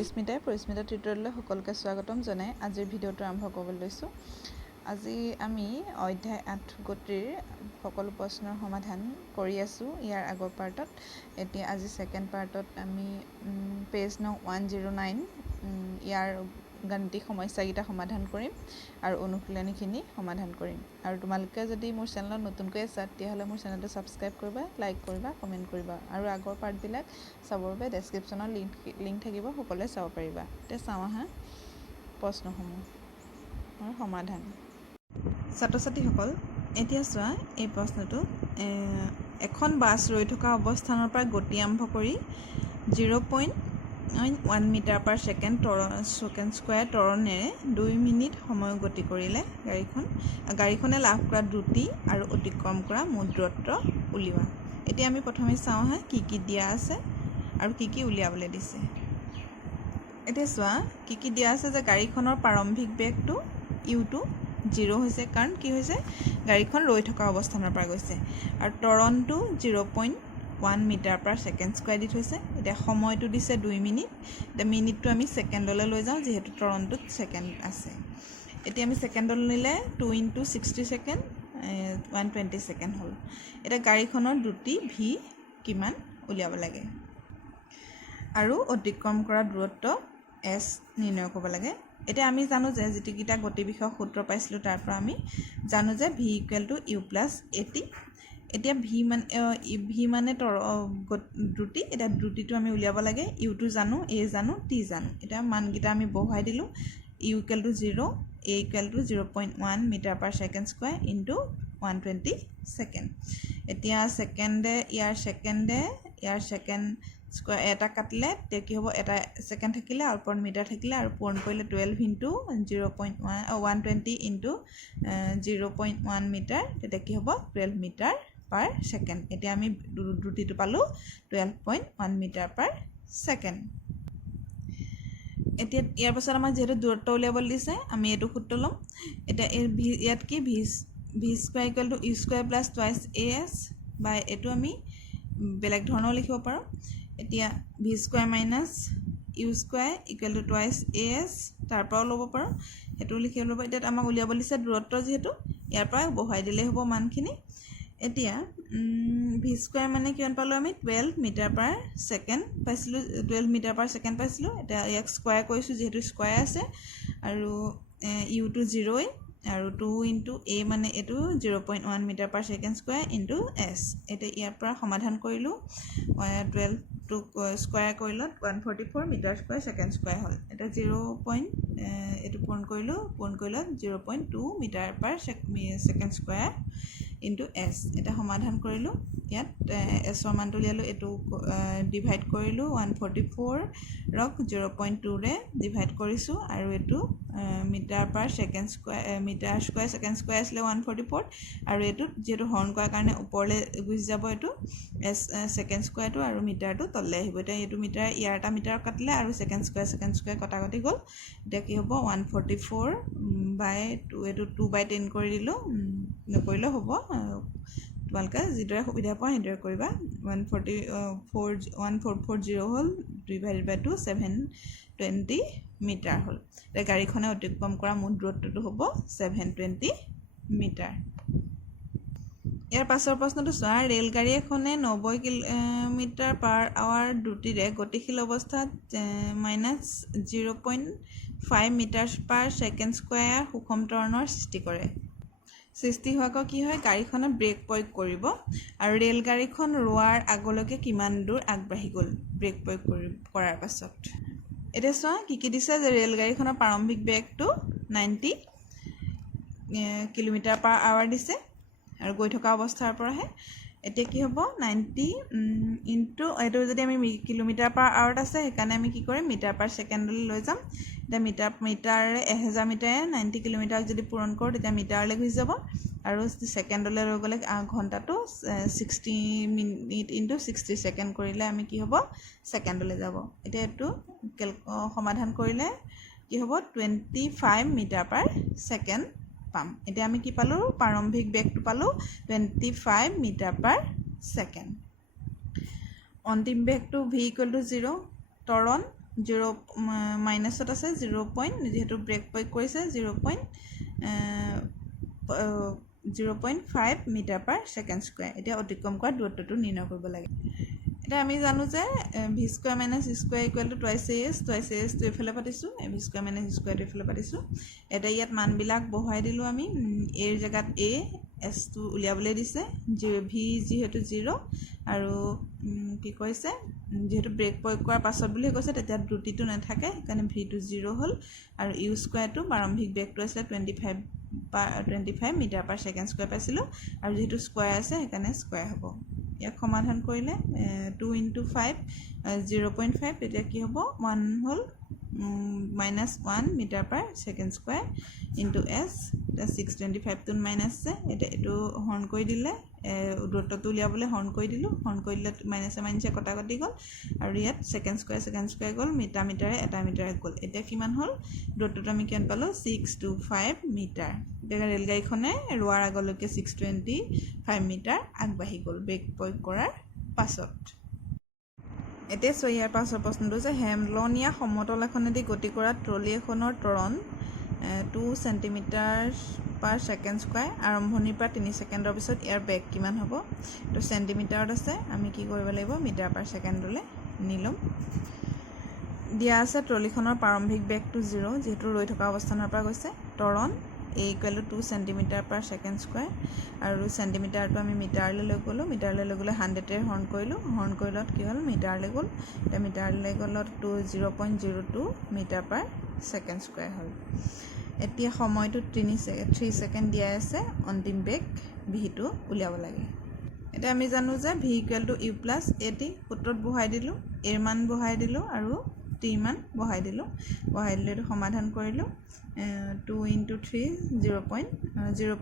পৰিস্মিতা টিউটৰিয়েললৈ সকলোকে স্বাগতম জনাই আজিৰ ভিডিঅ'টো আৰম্ভ কৰিবলৈ লৈছোঁ। আজি আমি অধ্যায় 8 গতিৰ সকলো প্ৰশ্নৰ সমাধান কৰি আছোঁ ইয়াৰ আগৰ পাৰ্টত। এতিয়া আজি সেকেন্ড পাৰ্টত আমি পেজ নং 109 ইয়াৰ গাণিতিক সমস্যাকেইটা সমাধান কৰিম আৰু অনুশীলনীখিনি সমাধান কৰিম। আৰু তোমালোকে যদি মোৰ চেনেলত নতুনকৈ আছা তেতিয়াহ'লে মোৰ চেনেলটো ছাবস্ক্ৰাইব কৰিবা, লাইক কৰিবা, কমেণ্ট কৰিবা আৰু আগৰ পাৰ্টবিলাক চাবৰ বাবে ডেছক্ৰিপশ্যনৰ লিংক থাকিব, সকলোৱে চাব পাৰিবা। এতিয়া চাওঁ আহা প্ৰশ্নসমূহৰ সমাধান। ছাত্ৰ ছাত্ৰীসকল এতিয়া চোৱা এই প্ৰশ্নটো এখন বাছ ৰৈ থকা অৱস্থানৰ পৰা গতি আৰম্ভ কৰি 0.1 মিটাৰ পাৰ ছেকেণ্ড স্কোৱাৰ ত্বৰণেৰে 2 মিনিট সময় গতি কৰিলে গাড়ীখনে লাভ কৰা দ্ৰুতি আৰু অতিক্ৰম কৰা মুঠ দূৰত্ব উলিওৱা। এতিয়া আমি প্ৰথমে চাওঁ হা কি দিয়া আছে আৰু কি উলিয়াবলৈ দিছে। এতিয়া চোৱা কি দিয়া আছে যে গাড়ীখনৰ প্ৰাৰম্ভিক বেগটো u2 0 হৈছে, কাৰণ কি হৈছে গাড়ীখন ৰৈ থকা অৱস্থানৰ পৰা গৈছে, আৰু ত্বৰণটো 0.1 মিটাৰ পাৰ ছেকেণ্ড স্কোৱাৰ দি থৈছে। এতিয়া সময়টো দিছে 2 মিনিট। এতিয়া মিনিটটো আমি ছেকেণ্ডলৈ লৈ যাওঁ যিহেতু ত্বৰণটোত ছেকেণ্ড আছে। এতিয়া আমি ছেকেণ্ডলৈ নিলে 2 × 60 ছেকেণ্ড 120 ছেকেণ্ড হ'ল। এতিয়া গাড়ীখনৰ দ্ৰুতি v কিমান উলিয়াব লাগে আৰু অতিক্ৰম কৰা দূৰত্ব s নিৰ্ণয় কৰিব লাগে। এতিয়া আমি জানো যে যিটোকেইটা গতি বিষয়ক সূত্ৰ পাইছিলোঁ তাৰ পৰা আমি জানো যে v = u + at। এতিয়া v মানে দ্ৰুতি। এতিয়া দ্ৰুতিটো আমি উলিয়াব লাগে, uটো জানো, a জানো, t জানো। এতিয়া মানকেইটা আমি বহুৱাই দিলোঁ। u = 0, a = 0.1 metre per second square × 120 second. এতিয়া ইয়াৰ ছেকেণ্ড স্কোৱাৰ এটা কাটিলে তেতিয়া কি হ'ব, এটা ছেকেণ্ড থাকিলে আৰু ওপৰত মিটাৰ থাকিলে আৰু পূৰণ কৰিলে 12 × 120 × 0.1 মিটাৰ, তেতিয়া কি হ'ব 12 মিটাৰ পাৰ ছেকেণ্ড। এতিয়া আমি দ্ৰুতিটো পালোঁ 12.1 মিটাৰ পাৰ ছেকেণ্ড। এতিয়া ইয়াৰ পাছত আমাক যিহেতু দূৰত্ব উলিয়াবলৈ দিছে আমি এইটো সূত্ৰ ল'ম। এতিয়া ইয়াত কি v² = u² + twice as বা এইটো আমি বেলেগ ধৰণেও লিখিব পাৰোঁ। এতিয়া v² - u² = twice as তাৰ পৰাও ল'ব পাৰোঁ, সেইটো লিখি ল'ব। এতিয়া আমাক উলিয়াব দিছে দূৰত্ব, যিহেতু ইয়াৰ পৰা বহুৱাই দিলেই হ'ব মানখিনি। এতিয়া v² মানে কিমান পালোঁ আমি 12 মিটাৰ পাৰ ছেকেণ্ড পাইছিলোঁ, 12 মিটাৰ পাৰ ছেকেণ্ড পাইছিলোঁ। এতিয়া ইয়াক স্কোৱাৰ কৰিছোঁ যিহেতু স্কোৱাৰ আছে, আৰু uটো 0 আৰু 2 × a মানে এইটো 0.1 metre per second square × s। এতিয়া ইয়াৰ পৰা সমাধান কৰিলোঁ, 12টোক স্কোৱাৰ কৰিলোঁ 144 মিটাৰ স্কোৱাৰ ছেকেণ্ড স্কোৱাৰ হ'ল। এতিয়া এইটো পূৰণ কৰিলোঁ 0.2 metre per second square × s। এতিয়া সমাধান কৰিলোঁ, ইয়াত এছৰ মানটো উলিয়ালোঁ, এইটো ডিভাইড কৰিলোঁ 144ক 0.2ৰে ডিভাইড কৰিছোঁ, আৰু এইটো metre per second square metre square second square আছিলে 144, আৰু এইটোত যিহেতু হৰণ কৰাৰ কাৰণে ওপৰলৈ গুচি যাব এইটো ছেকেণ্ড স্কোৱাৰটো, আৰু মিটাৰটো তললৈ আহিব। এতিয়া এইটো মিটাৰ ইয়াৰ এটা মিটাৰ কাটিলে আৰু ছেকেণ্ড স্কোৱাৰ কটাকটি গ'ল। এতিয়া কি হ'ব 144/2, এইটো 2/10 কৰি দিলোঁ, নকৰিলেও হ'ব, তোমালোকে যিদৰে সুবিধা পোৱা সেইদৰে কৰিবা। 1440 হ'ল, ÷ 2 720 মিটাৰ হ'ল। এতিয়া গাড়ীখনে অতিক্ৰম কৰা মুঠ দূৰত্বটো হ'ব 720 মিটাৰ। ইয়াৰ পাছৰ প্ৰশ্নটো চোৱা, ৰেলগাড়ী এখনে 90 কিমি/h দ্ৰুতিৰে গতিশীল অৱস্থাত -0.5 মিটাৰ পাৰ ছেকেণ্ড স্কোৱাৰ সুষম ত্বৰণৰ সৃষ্টি কৰে। সৃষ্টি হোৱাকৈ কি হয়, গাড়ীখনত ব্ৰেক প্ৰয়োগ কৰিব আৰু ৰেলগাড়ীখন ৰোৱাৰ আগলৈকে কিমান দূৰ আগবাঢ়ি গ'ল ব্ৰেক প্ৰয়োগ কৰাৰ পাছত। এতিয়া চোৱা কি দিছে যে ৰেলগাড়ীখনৰ প্ৰাৰম্ভিক বেগটো 90 কিমি/h দিছে আৰু গৈ থকা অৱস্থাৰ পৰাহে। এতিয়া কি হ'ব 90 এইটো যদি আমি কিমি/h আছে, সেইকাৰণে আমি কি কৰিম মিটাৰ পাৰ ছেকেণ্ডলৈ লৈ যাম। এতিয়া মিটাৰে 1000 মিটাৰে 90 কিলোমিটাৰক যদি পূৰণ কৰোঁ তেতিয়া মিটাৰলৈ গুচি যাব, আৰু ছেকেণ্ডলৈ লৈ গ'লে ঘণ্টাটো 60 মিনিট × 60 ছেকেণ্ড কৰিলে আমি কি হ'ব ছেকেণ্ডলৈ যাব। এতিয়া এইটো সমাধান কৰিলে কি হ'ব 25 মিটাৰ পাৰ ছেকেণ্ড পাম। এতিয়া আমি কি পালোঁ, প্ৰাৰম্ভিক বেগটো পালোঁ 25 মিটাৰ পাৰ ছেকেণ্ড। অন্তিম বেগটো v = 0, ত্বৰণ মাইনাছত আছে 0. যেহেতু ব্ৰেক প্ৰয়োগ কৰিছে 0.5 মিটাৰ পাৰ ছেকেণ্ড স্কুৱেৰ। এতিয়া অতিক্ৰম কৰা দূৰত্বটো নিৰ্ণয় কৰিব লাগে। এতিয়া আমি জানো যে V square minus E square equal to twice এটো এইফালে পাতিছোঁ, ভি স্কুৱেৰ মাইনাছ ই স্কুৱেৰটো এইফালে পাতিছোঁ। এতিয়া ইয়াত মানবিলাক বহাই দিলোঁ আমি। এৰ জেগাত এ এছটো উলিয়াবলৈ দিছে, ভি যিহেতু 0 আৰু কি কৈছে যিহেতু ব্ৰেক প্ৰয়োগ কৰাৰ পাছত বুলি কৈছে তেতিয়া দ্ৰুতিটো নাথাকে, সেইকাৰণে ভিটো 0 হ'ল। আৰু ইউ স্কুৱেৰটো প্ৰাৰম্ভিক বেগটো আছিলে 25 মিটাৰ পাৰ ছেকেণ্ড স্কুৱেৰ পাইছিলোঁ, আৰু যিহেতু স্কুৱেৰ আছে সেইকাৰণে স্কুৱেৰ হ'ব। ইয়াক সমাধান কৰিলে 2 × 5 0.5, তেতিয়া কি হ'ব 1 হ'ল -1 metre per second square into S. এতিয়া 625টোত মাইনাছ আছে, এতিয়া এইটো হৰণ কৰি দিলে দূৰত্বটো উলিয়াবলৈ হৰণ কৰি দিলোঁ, হৰণ কৰি দিলে মাইনাছে কটাকটি গ'ল, আৰু ইয়াত ছেকেণ্ড স্কুৱেৰ গ'ল, মিটাৰে এটা মিটাৰে গ'ল। এতিয়া কিমান হ'ল দূৰত্বটো আমি কিমান পালোঁ 625 মিটাৰ। এতিয়া ৰেলগাড়ীখনে ৰোৱাৰ আগলৈকে 625 মিটাৰ আগবাঢ়ি গ'ল ব্ৰেক প্ৰয়োগ কৰাৰ পাছত। এতিয়া ইয়াৰ পাছৰ প্ৰশ্নটো যে হেমলনীয়া সমতল এখনেদি গতি কৰা ট্ৰলি এখনৰ ত্বৰণ 2 চেণ্টিমিটাৰ পাৰ ছেকেণ্ড স্কুৱেৰ, আৰম্ভণিৰ পৰা 3 ছেকেণ্ডৰ পিছত ইয়াৰ বেগ কিমান হ'ব। এইটো চেণ্টিমিটাৰত আছে, আমি কি কৰিব লাগিব মিটাৰ পাৰ ছেকেণ্ডলৈ নি ল'ম। দিয়া আছে ট্ৰলিখনৰ প্ৰাৰম্ভিক বেগটো 0, যিহেতু ৰৈ থকা অৱস্থানৰ পৰা গৈছে। ত্বৰণ a equal to 2 centimetre per second square, আৰু চেণ্টিমিটাৰটো আমি মিটাৰলৈ লৈ গ'লোঁ, 100ৰে হৰণ কৰিলোঁ, হৰণ কৰিলত কি হ'ল মিটাৰলৈ গ'ল। এতিয়া মিটাৰলৈ গ'লত 0.02 মিটাৰ পাৰ ছেকেণ্ড স্কুৱেৰ হ'ল। এতিয়া সময়টো 3 ছেকেণ্ড দিয়াই আছে, অন্তিম বেগ ভিটো উলিয়াব লাগে। এতিয়া আমি জানো যে V equal to U plus A T, সূত্ৰত বহাই দিলোঁ, এৰ মান বহাই দিলোঁ আৰু টিৰ মান বহাই দিলোঁ এইটো সমাধান কৰিলোঁ। 2 × 3 0.02 ×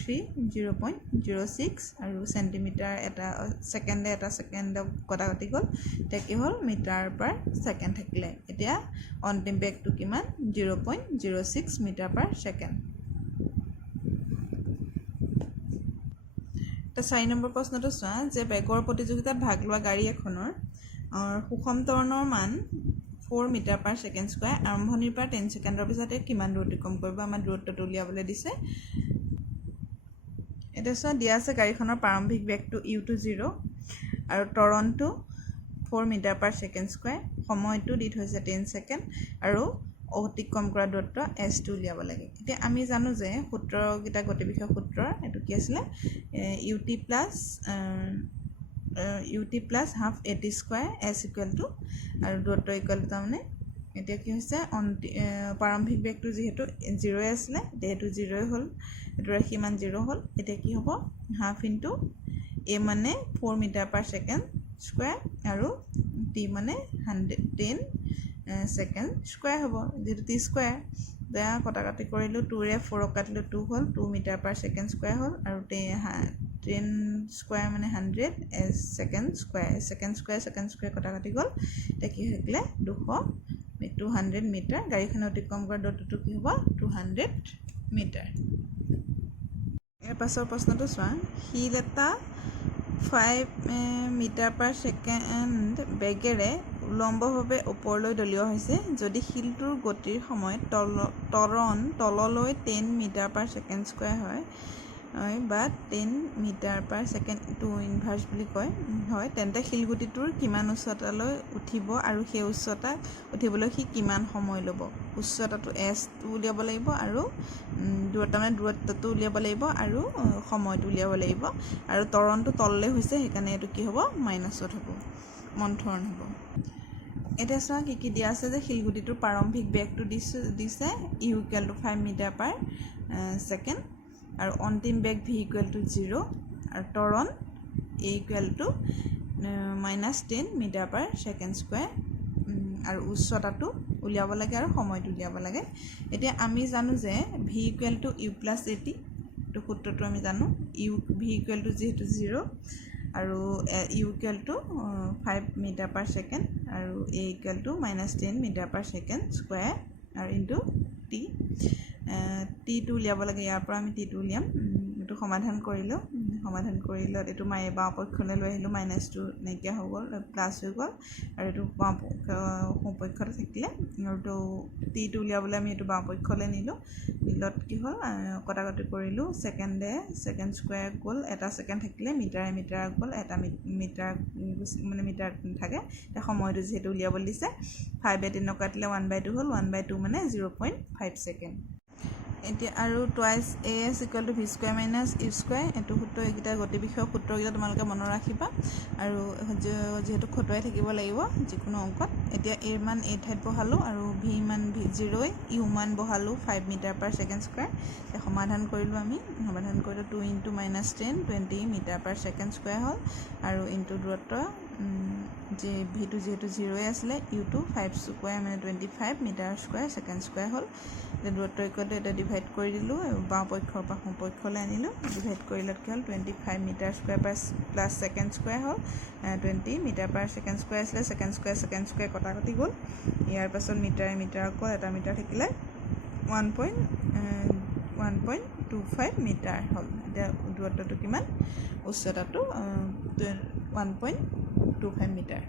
3 0.06, আৰু চেণ্টিমিটাৰ এটা ছেকেণ্ডক কটাকটি গ'ল, এতিয়া কি হ'ল মিটাৰ পাৰ ছেকেণ্ড থাকিলে। এতিয়া অন্তিম বেগটো কিমান 0.06 মিটাৰ পাৰ ছেকেণ্ড। এতিয়া 4 নম্বৰ প্ৰশ্নটো চোৱা যে বেগৰ প্ৰতিযোগিতাত ভাগ লোৱা গাড়ী এখনৰ সুষম ত্বৰণৰ মান 4 মিটাৰ পাৰ ছেকেণ্ড স্কুৱেৰ, আৰম্ভণিৰ পৰা 10 ছেকেণ্ডৰ পিছতে কিমান দূৰ অতিক্ৰম কৰিব, আমাৰ দূৰত্বটো উলিয়াবলৈ দিছে। এতিয়া চোৱা দিয়া আছে গাড়ীখনৰ প্ৰাৰম্ভিক বেগটো ইউটো 0 আৰু ত্বৰণটো 4 মিটাৰ পাৰ ছেকেণ্ড স্কুৱেৰ, সময়টো দি থৈছে 10 ছেকেণ্ড, আৰু অতিক্ৰম কৰা দূৰত্ব এছটো উলিয়াব লাগে। এতিয়া আমি জানো যে সূত্ৰকেইটা গতি বিষয়ক সূত্ৰ, এইটো কি আছিলে U T plus half A T square S equal to, আৰু দূৰত্ব ইকুৱেল টু তাৰমানে এতিয়া কি হৈছে প্ৰাৰম্ভিক বেগটো যিহেতু 0 আছিলে, যিহেতু 0 হ'ল, এইটো ৰাশি মান 0 হ'ল। এতিয়া কি হ'ব হাফ ইনটু এ মানে 4 মিটাৰ পাৰ ছেকেণ্ড স্কুৱেৰ, আৰু টি মানে 10 ছেকেণ্ড স্কুৱেৰ হ'ব, যিহেতু টি স্কুৱেৰ। এতিয়া কটাকটি কৰিলোঁ, 2ৰে 4ক কাটিলোঁ, 2 হ'ল, 2 মিটাৰ পাৰ ছেকেণ্ড স্কুৱেৰ হ'ল, আৰু 10 স্কুৱেৰ মানে 100 ছেকেণ্ড স্কুৱেৰ কটাকটি গ'ল। এতিয়া কি হৈ থাকিলে 200 মিটাৰ, গাড়ীখনে অতিক্ৰম কৰা দূৰত্বটো কি হ'ব 200 মিটাৰ। ইয়াৰ পাছৰ প্ৰশ্নটো চোৱা শিল এটা 5 মিটাৰ পাৰ ছেকেণ্ড বেগেৰে উলম্বভাৱে ওপৰলৈ দলিওৱা হৈছে, যদি শিলটোৰ গতিৰ সময়ত ত্বৰণ তললৈ 10 মিটাৰ পাৰ ছেকেণ্ড স্কুৱেৰ হয় বা 10 metre per second to inverse বুলি কয় হয়, তেন্তে শিলগুটিটোৰ কিমান উচ্চতালৈ উঠিব আৰু সেই উচ্চতা উঠিবলৈ সি কিমান সময় ল'ব। উচ্চতাটো এছটো উলিয়াব লাগিব, আৰু দূৰত্বটো উলিয়াব লাগিব, আৰু সময়টো উলিয়াব লাগিব, আৰু ত্বৰণটো তললৈ হৈছে সেইকাৰণে এইটো কি হ'ব মাইনাছত হ'ব, মন্থৰণ হ'ব। এতিয়া চোৱা কি দিয়া আছে যে শিলগুটিটোৰ প্ৰাৰম্ভিক বেগটো দিছে u equal to 5 metre per second, আৰু অন্তিম বেগ ভি ইকুৱেল টু 0, আৰু ত্বৰণ a equal to -10 metre per second square, আৰু উচ্চতাটো উলিয়াব লাগে আৰু সময়টো উলিয়াব লাগে। এতিয়া আমি জানো যে V equal to U plus A T, এইটো সূত্ৰটো আমি জানো, ভি ইকুৱেল টু যিহেতু 0, আৰু u equal to 5 metre per second, আৰু a equal to -10 metre per second square, আৰু ইনটু টিটো উলিয়াব লাগে। ইয়াৰ পৰা আমি টিটো উলিয়াম, এইটো সমাধান কৰিলোঁ, সমাধান কৰি লত এইটো বাওঁ পক্ষলৈ লৈ আহিলোঁ, মাইনাছটো নাইকিয়া হৈ গ'ল, প্লাছ হৈ গ'ল আৰু এইটো বাওঁ সোঁপক্ষতে থাকিলে আৰু এইটো টিটো উলিয়াবলৈ আমি এইটো বাওঁ পক্ষলৈ নিলোঁ। নিলত কি হ'ল কটাকটি কৰিলোঁ, ছেকেণ্ড স্কুৱেৰ গ'ল, এটা ছেকেণ্ড থাকিলে মিটাৰ গ'ল, এটা মিটাৰ মানে মিটাৰ থাকে। এতিয়া সময়টো যিহেতু উলিয়াবলৈ দিছে 5 3 কাটিলে 1/2 হ'ল, 1/2 মানে 0.5 ছেকেণ্ড। এতিয়া আৰু টুৱাইচ AS = v² - u², এইটো সূত্ৰ, এইকেইটা গতি বিষয়ক সূত্ৰকেইটা তোমালোকে মনত ৰাখিবা আৰু যিহেতু খটুৱাই থাকিব লাগিব যিকোনো অংকত। এতিয়া a মান এই ঠাইত বহালোঁ আৰু v মান 0, u মান বহালোঁ 5 m/s²। এতিয়া সমাধান কৰিলোঁ আমি, সমাধান কৰিলোঁ 2 × -10 20 m/s² হ'ল আৰু ইনটু দূৰত্ব যে ভিটো যিহেতু 0 আছিলে, u2 5² মানে 25 m/s² হ'ল। এতিয়া দূৰত্ব ইকুৱেলটো এটা ডিভাইড কৰি দিলোঁ, বাওঁ পক্ষৰ পৰা সোঁ পক্ষলৈ আনিলোঁ, ডিভাইড কৰিলত কি হ'ল 25 m/s² হ'ল 20 m/s² আছিলে, ছেকেণ্ড কটাকটি গ'ল। ইয়াৰ পাছত মিটাৰ গ'ল, এটা মিটাৰ থাকিলে 1.25 মিটাৰ হ'ল। এতিয়া দূৰত্বটো কিমান, উচ্চতাটো 1.25 মিটাৰ।